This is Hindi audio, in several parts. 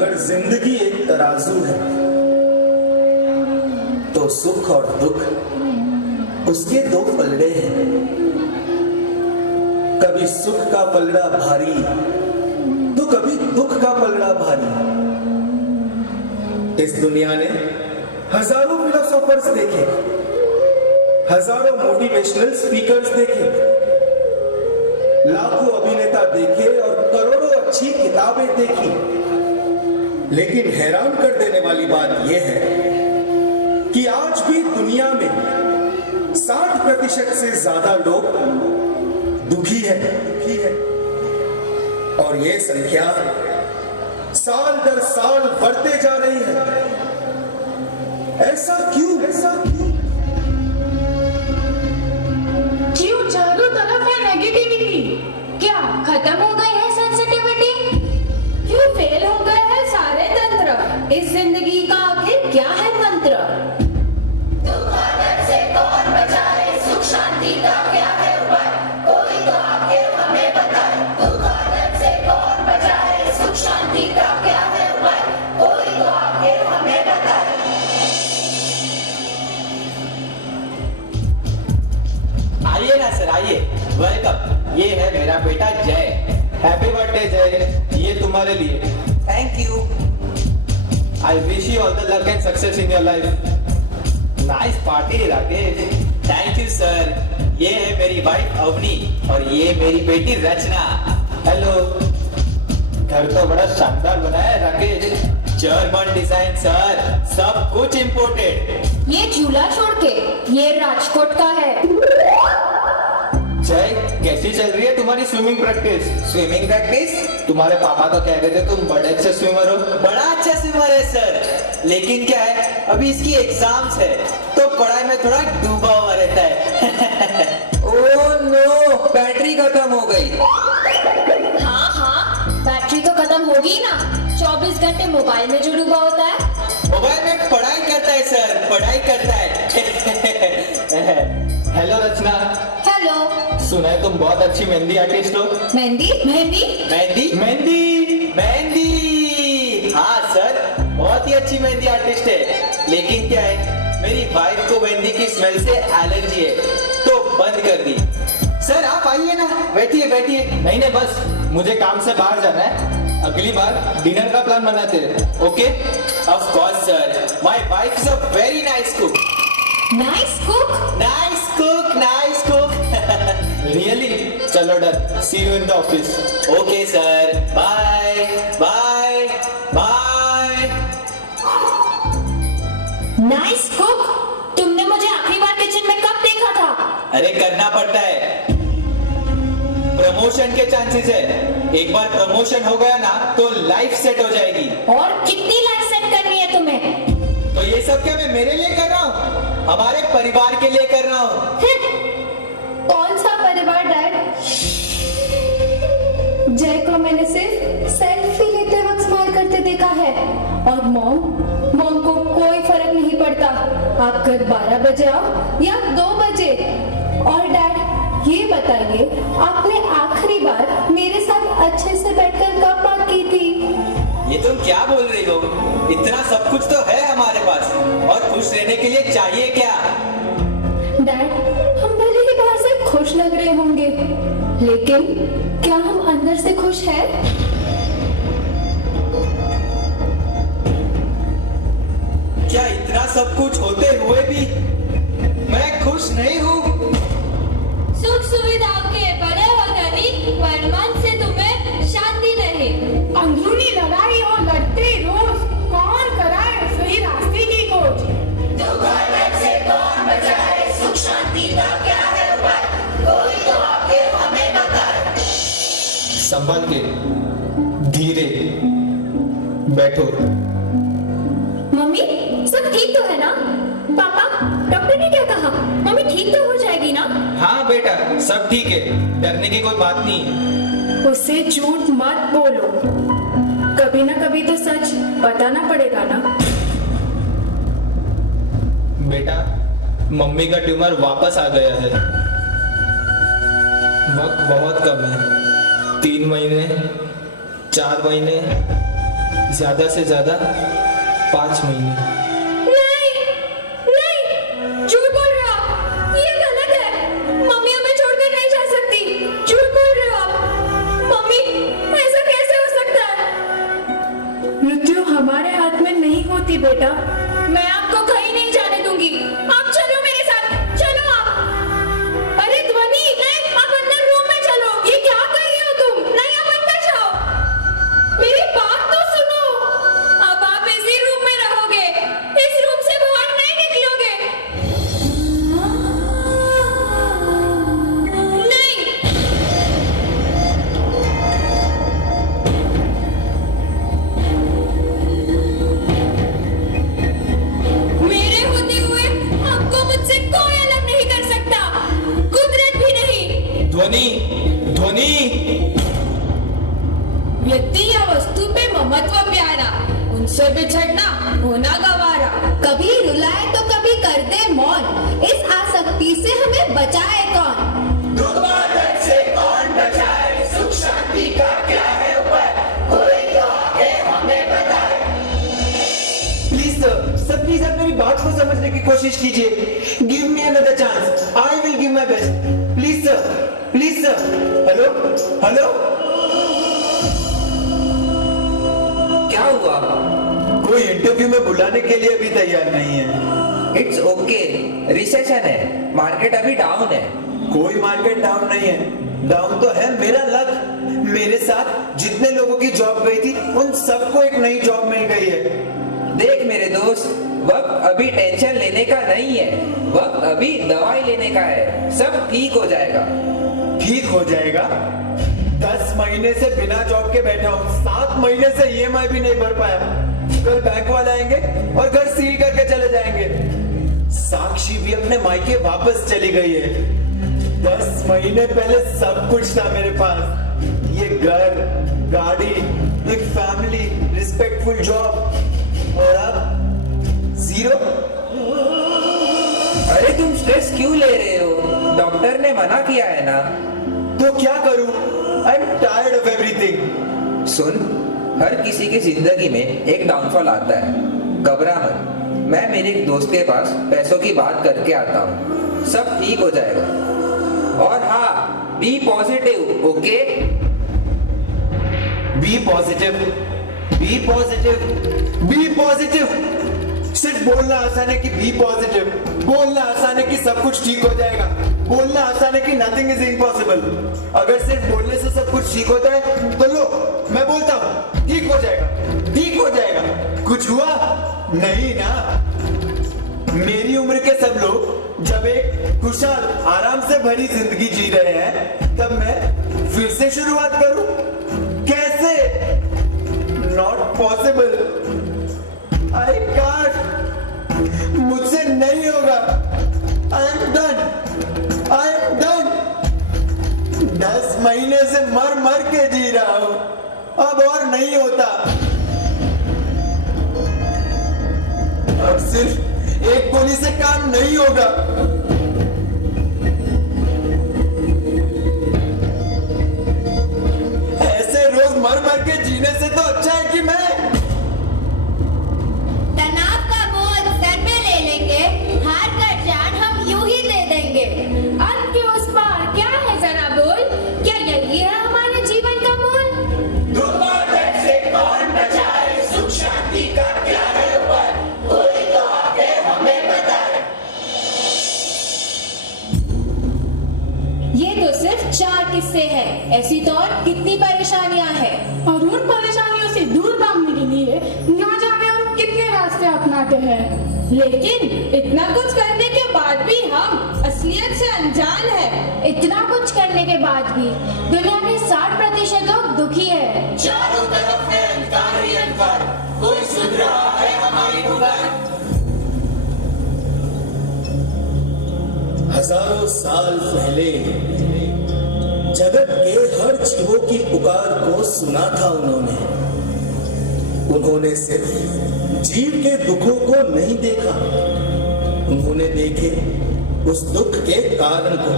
अगर जिंदगी एक तराजू है तो सुख और दुख उसके दो पलड़े हैं। कभी सुख का पलड़ा भारी तो कभी दुख का पलड़ा भारी। इस दुनिया ने हजारों फिलोसोफर्स देखे, हजारों मोटिवेशनल स्पीकर्स देखे, लाखों अभिनेता देखे और करोड़ों अच्छी किताबें देखी। लेकिन हैरान कर देने वाली बात यह है कि आज भी दुनिया में 60% से ज्यादा लोग दुखी है और यह संख्या साल दर साल बढ़ते जा रही है। ऐसा क्यों? क्यों चारों तरफ है नेगेटिविटी? क्या खत्म हो गई है सेंसिटिविटी? क्यों फेल हो गए हैं सारे तंत्र? इस जिंदगी का आखिर क्या है मंत्र? दुख और दर्द से कौन बचाए, सुख शांति का क्या है उपाय, कोई तो आके हमें बताए। दुख और दर्द से कौन बचाए, सुख शांति का क्या है उपाय, कोई तो आके हमें बताए। आइए ना सर, आइए, वेलकम। ये है मेरा बेटा जय। हैप्पी बर्थडे जय, ये तुम्हारे लिए। Thank you. I wish you all the luck and success in your life. Nice party Rakesh. Thank you sir. ये है मेरी वाइफ अवनी और ये मेरी बेटी रचना। हेलो। घर तो बड़ा शानदार बना है राकेश। जर्मन डिजाइन सर, सब कुछ इम्पोर्टेड। ये झूला छोड़ के ये राजकोट का है। जय, कैसी चल रही है तुम्हारी स्विमिंग प्रैक्टिस? Swimming practice? तुम्हारे पापा तो कह रहे थे तुम बड़े अच्छे स्विमर हो। बड़ा अच्छा स्विमर है सर, लेकिन क्या है, अभी इसकी एग्जाम्स है तो पढ़ाई में थोड़ा डूबा हुआ रहता है। ओह नो, बैटरी खत्म हो गई। हाँ, बैटरी तो खत्म होगी ना। 24 घंटे मोबाइल में जो डूबा होता है। मोबाइल में पढ़ाई करता है सर, पढ़ाई करता है। हेलो रचना। हेलो। सुना है तुम बहुत अच्छी मेहंदी आर्टिस्ट हो। मेहंदी? मेहंदी। हाँ सर, बहुत ही अच्छी मेहंदी आर्टिस्ट है, लेकिन क्या है, मेरी वाइफ को मेहंदी की स्मेल से एलर्जी है तो बंद कर दी। सर आप आइए ना, बैठिए। नहीं, बस मुझे काम से बाहर जाना है। अगली बार डिनर का प्लान बनाते हैं। Okay? Of course sir, my wife is a very nice cook. Nice cook? Really? चलो done. See you in the office. Okay sir, bye. Nice cook? तुमने मुझे आखिरी बार किचन में कब देखा था? अरे करना पड़ता है, प्रमोशन के चांसेस है। एक बार प्रमोशन हो गया ना तो लाइफ सेट हो जाएगी। और कितनी लाइफ सेट करनी है तुम्हें? तो ये सब क्या मैं मेरे लिए कर रहा हूँ? हमारे परिवार के लिए कर रहा हूँ। कौन सा परिवार डैड? जय को मैंने सिर्फ सेल्फी लेते वक्त स्माइल करते देखा है और मॉम को कोई फर्क नहीं पड़ता आप घर 12 बजे आओ या 2 बजे। और डैड ये बताइए, आपने आखिरी बार मेरे साथ अच्छे से बैठकर कब बात की थी? ये तुम क्या बोल रही हो? इतना सब कुछ तो है हमारे पास, और खुश रहने के लिए चाहिए क्या? डैड, हम भले ही बाहर से खुश लग रहे होंगे, लेकिन क्या हम अंदर से खुश हैं? क्या इतना सब कुछ होते हुए भी मैं खुश नहीं हूँ? सुख सुविधाओं के बड़े हो धनी, पर मन से तुम्हें शांति नहीं। अंदरूनी लड़ाई और लड़ते रोज, कौन कराए सही रास्ते की खोज? दुख और दर्द से कौन बचाए, सुख शांति का क्या है उपाय, कोई तो आके हमें बताए। संभल के, धीरे बैठो। मम्मी, सब ठीक तो है ना? पापा, डॉक्टर ने क्या कहा? मम्मी ठीक तो हो जाएगी ना? हाँ बेटा, सब ठीक है, डरने की कोई बात नहीं है। उससे झूठ मत बोलो, कभी ना कभी तो सच बताना पड़ेगा ना। बेटा, मम्मी का ट्यूमर वापस आ गया है। वक्त बहुत कम है, 3 महीने, 4 महीने, ज्यादा से ज्यादा 5 महीने। नहीं नहीं, झूठ बोल रहे हो आप, ये गलत है। मम्मी हमें छोड़कर नहीं जा सकती, झूठ बोल रहे हो आप। मम्मी, ऐसा कैसे हो सकता है? मृत्यु हमारे हाथ में नहीं होती बेटा। मैं आपको कहीं नहीं जाने दूंगी। आप चलो मेरे साथ, चलो आप। अरे ध्वनि, नहीं, आप अंदर रूम में चलो। ये क्या कर रही हो तुम? नहीं, आप अंदर जाओ, मेरी बात तो सुनो। अब आप इसी रूम में रहोगे, इस रूम से बाहर नहीं निकलोगे। नहीं, मेरे होते हुए आपको मुझसे कोई अलग नहीं कर सकता, कुदरत भी नहीं। ध्वनि, ध्वनि। व्यक्ति या वस्तु पे ममत्व प्यारा, उनसे बिछड़ना होना गवारा। कभी रुलाए तो कभी कर दे मौन, इस आसक्ति से हमें बचाए कौन? दुर्वादन से कौन बचाए, सुख शांति का क्या है उपाय, कोई तो आके हमें बताए। प्लीज सर, प्लीज आप मेरी बात को समझने की कोशिश कीजिए। Give me another chance, I will give my best. Please sir, please sir. Hello hello, क्या हुआ? कोई इंटरव्यू में बुलाने के लिए भी तैयार नहीं है। इट्स ओके, रिसेशन है, मार्केट अभी डाउन है। कोई मार्केट डाउन नहीं है, डाउन तो है मेरा लक। मेरे साथ जितने लोगों की जॉब गई थी उन सबको एक नई जॉब मिल गई है। देख मेरे दोस्त, वक्त अभी टेंशन लेने का नहीं है, वक्त अभी दवाई लेने का है। सब ठीक हो जाएगा। ठीक हो जाएगा? 10 महीने से बिना जॉब के बैठा हूँ, 7 महीने से EMI भी नहीं भर पाया। कल बैंक वाले आएंगे और घर सील करके चले जाएंगे। साक्षी भी अपने मायके वापस चली गई है। 10 महीने पहले सब कुछ था मेरे पास, ये घर, गाड़ी, एक फैमिली, रिस्पेक्टफुल जॉब, और अब 0। अरे तुम स्ट्रेस क्यों ले रहे हो? डॉक्टर ने मना किया है ना। तो क्या करूं? I am tired of everything. सुन, हर किसी की जिंदगी में एक डाउनफॉल आता है, घबरा मत। मैं मेरे एक दोस्त के पास पैसों की बात करके आता हूँ, सब ठीक हो जाएगा। और हाँ, be positive, okay? Be positive, be positive, be positive. सिर्फ बोलना आसान है कि बी पॉजिटिव, बोलना आसान है कि सब कुछ ठीक हो जाएगा, बोलना आसान है कि नथिंग इज इम्पॉसिबल। अगर सिर्फ बोलने से सब कुछ ठीक होता है तो लो, मैं बोलता हूँ ठीक हो जाएगा, ठीक हो जाएगा। कुछ हुआ नहीं ना? मेरी उम्र के सब लोग जब एक खुशहाल आराम से भरी जिंदगी जी रहे हैं, तब मैं फिर से शुरुआत करूं? कैसे? नॉट पॉसिबल, आई कांट, मुझसे नहीं होगा। I am done, I am done. 10 महीने से मर मर के जी रहा हूं, अब और नहीं होता। अब सिर्फ एक गोली से काम नहीं होगा। ऐसे रोज मर मर के जीने से तो अच्छा है कि मैं तनाव का बोझ सर पे ले लेंगे, हार कर जान हम यूं ही दे देंगे। अंत के उस पार क्या है जरा बोल, क्या यही है हमारे जीवन का मूल? दुर्वादन से कौन बचाए, सुख शांति का क्या है उपाय, कोई तो आके हमें बताए। ये तो सिर्फ 4 किस्से हैं, ऐसी तो और कितनी परेशानियां हैं। और उन परेशानियों से दूर भागने के लिए ना जाने हम कितने रास्ते अपनाते हैं। लेकिन इतना कुछ करने के बाद भी हम असलियत से अनजान हैं। इतना कुछ करने के बाद भी दुनिया के 60% लोग दुखी है। चारों तरफ है अंधकार ही अंधकार, कोई सुन रहा है हमारी पुकार। हजारों साल पहले जगत के हर जीवों की पुकार को सुना था उन्होंने सिर्फ जीव के दुखों को नहीं देखा, उन्होंने देखे उस दुख के कारण को।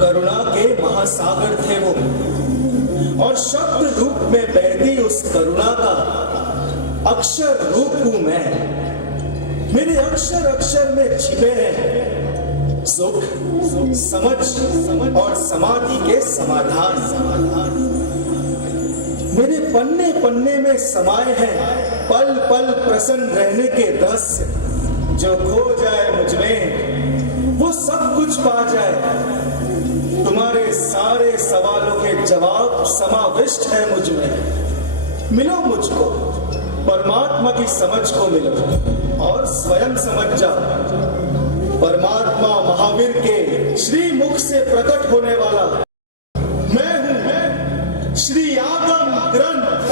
करुणा के महासागर थे वो, और शब्द रूप में बहती उस करुणा का अक्षर रूप हूं मैं। मेरे अक्षर अक्षर में छिपे हैं सुख, समझ और समाधि के समाधान। मेरे पन्ने पन्ने में समाये हैं पल पल प्रसन्न रहने के रहस्य। जो खो जाए मुझ में वो सब कुछ पा जाए। तुम्हारे सारे सवालों के जवाब समाविष्ट है मुझ में। मिलो मुझको, परमात्मा की समझ को मिलो और स्वयं समझ जाओ। परमात्मा महावीर के श्री मुख से प्रकट होने वाला मैं हूं, श्री आगम ग्रंथ।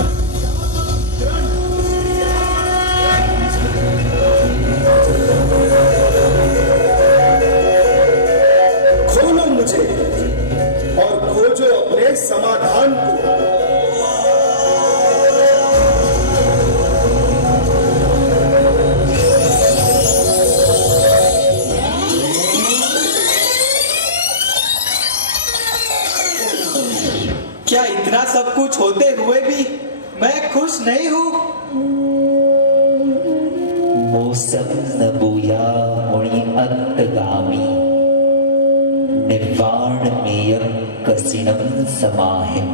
खोलो मुझे और खोजो अपने समाधान को। क्या इतना सब कुछ होते हुए भी मैं खुश नहीं हूँ? मोसम नबूया मुनि अंतगामी निर्वाण मेयम कसिनम समाहिम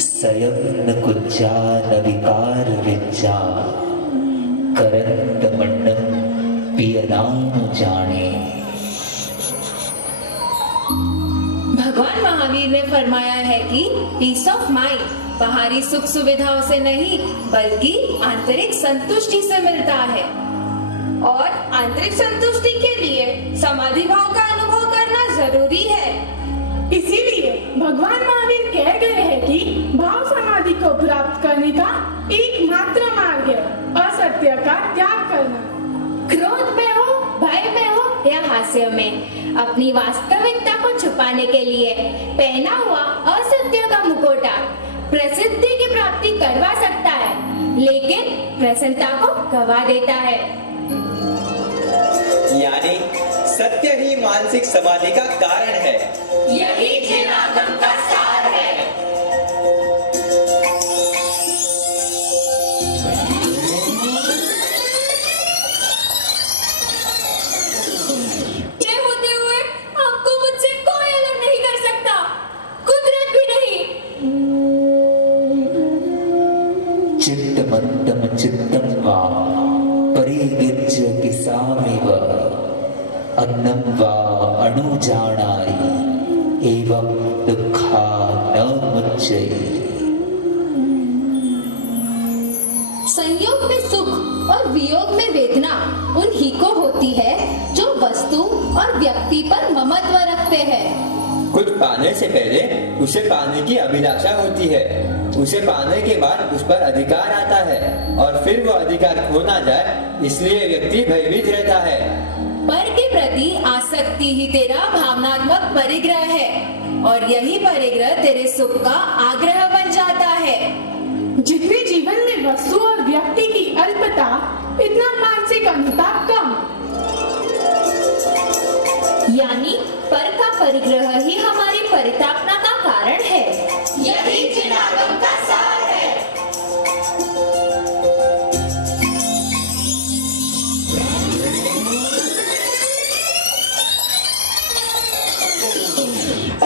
सयम्न कुज्जा नविकार विज्जा करंत मंडम पियनाम जाने। भगवान महावीर ने फरमाया है कि पीस ऑफ माइंड बाहरी सुख सुविधाओं से नहीं बल्कि आंतरिक संतुष्टि से मिलता है। और आंतरिक संतुष्टि के लिए समाधि भाव का अनुभव करना जरूरी है। इसीलिए भगवान महावीर कह गए हैं कि भाव समाधि को प्राप्त करने का एकमात्र मार्ग है असत्य का त्याग करना। क्रोध में हो, भय में हो या हास्य में, अपनी वास्तविकता को छुपाने के लिए पहना हुआ असत्य का मुखौटा प्रसिद्धि की प्राप्ति करवा सकता है, लेकिन प्रसन्नता को गवा देता है। यानी सत्य ही मानसिक समाधि का कारण है। यही जिन आगम का सार है। ये होते हुए आपको मुझसे कोई अलग नहीं कर सकता, कुदरत भी नहीं। चित्तमत्तम चित्तम वा परिगिर्ज किसामिव अन्नम वा अणुजानाय एवं दुःखा न मुच्यते। संयोग में सुख और वियोग में वेदना उन्हीं को होती है जो वस्तु और व्यक्ति पर ममत्व रखते हैं। कुछ पाने से पहले उसे पाने की अभिलाषा होती है, उसे पाने के बाद उस पर अधिकार आता है और फिर वो अधिकार खो ना जाए इसलिए व्यक्ति भयभीत रहता है। पर के प्रति आसक्ति ही तेरा भावनात्मक परिग्रह है और यही परिग्रह तेरे सुख का आग्रह बन जाता है। जितने जीवन में वस्तु और व्यक्ति की अल्पता, इतना मानसिक अनुताप कम। यानी पर का परिग्रह ही हमारी परितापना का कारण है। यही जिन आगम का सार है।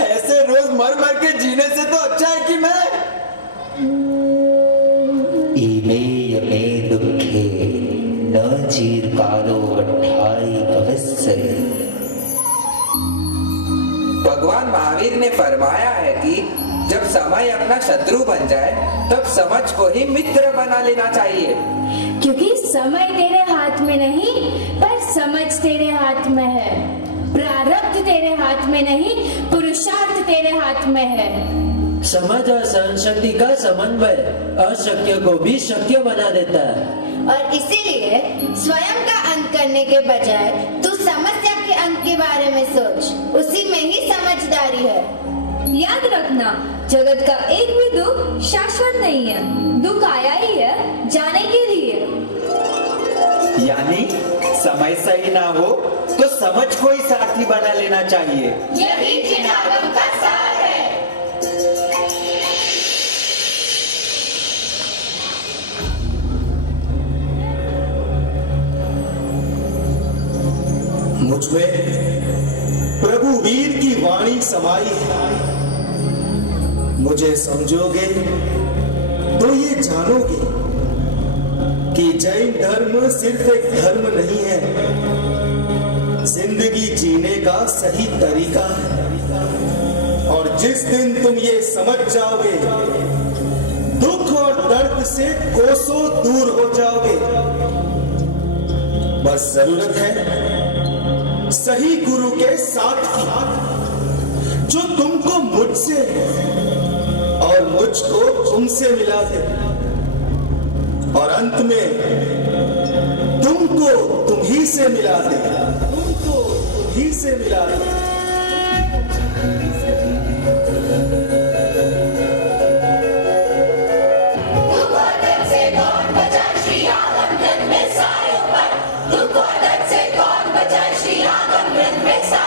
ऐसे रोज मर मर के जीने से तो अच्छा है कि मैं इमे यमे दुखे न चीरकालो वट्ठाई भविष्य। भगवान महावीर ने फरमाया है कि जब समय अपना शत्रु बन जाए तब समझ को ही मित्र बना लेना चाहिए। क्योंकि समय तेरे हाथ में नहीं पर समझ तेरे हाथ में है। प्रारब्ध तेरे हाथ में नहीं, पुरुषार्थ तेरे हाथ में है। समझ और सहनशक्ति का समन्वय अशक्य को भी शक्य बना देता है। और इसीलिए स्वयं का अंत करने के बजाय तू समस्या के अंत के बारे में सोच, उसी में ही समझदारी है। याद रखना, जगत का एक भी दुख शाश्वत नहीं है। दुख आया ही है जाने के लिए। यानी समय सही ना हो तो समझ को ही साथी बना लेना चाहिए। यही जिन आगम का सार है। मुझमें प्रभु वीर की वाणी समाई है। मुझे समझोगे तो ये जानोगे कि जैन धर्म सिर्फ एक धर्म नहीं है, जिंदगी जीने का सही तरीका है। और जिस दिन तुम ये समझ जाओगे, दुख और दर्द से कोसों दूर हो जाओगे। बस जरूरत है सही गुरु के साथ की, जो तुमको मुझसे और मुझको तुमसे मिला दे, और अंत में तुमको तुम ही से मिला दे, तुमको तुम ही से मिला दे। दुख और दर्द से कौन बचाए श्री आगम ग्रंथ में सारे ऊपर, दुख और दर्द से कौन बचाए श्री आगम ग्रंथ में सारे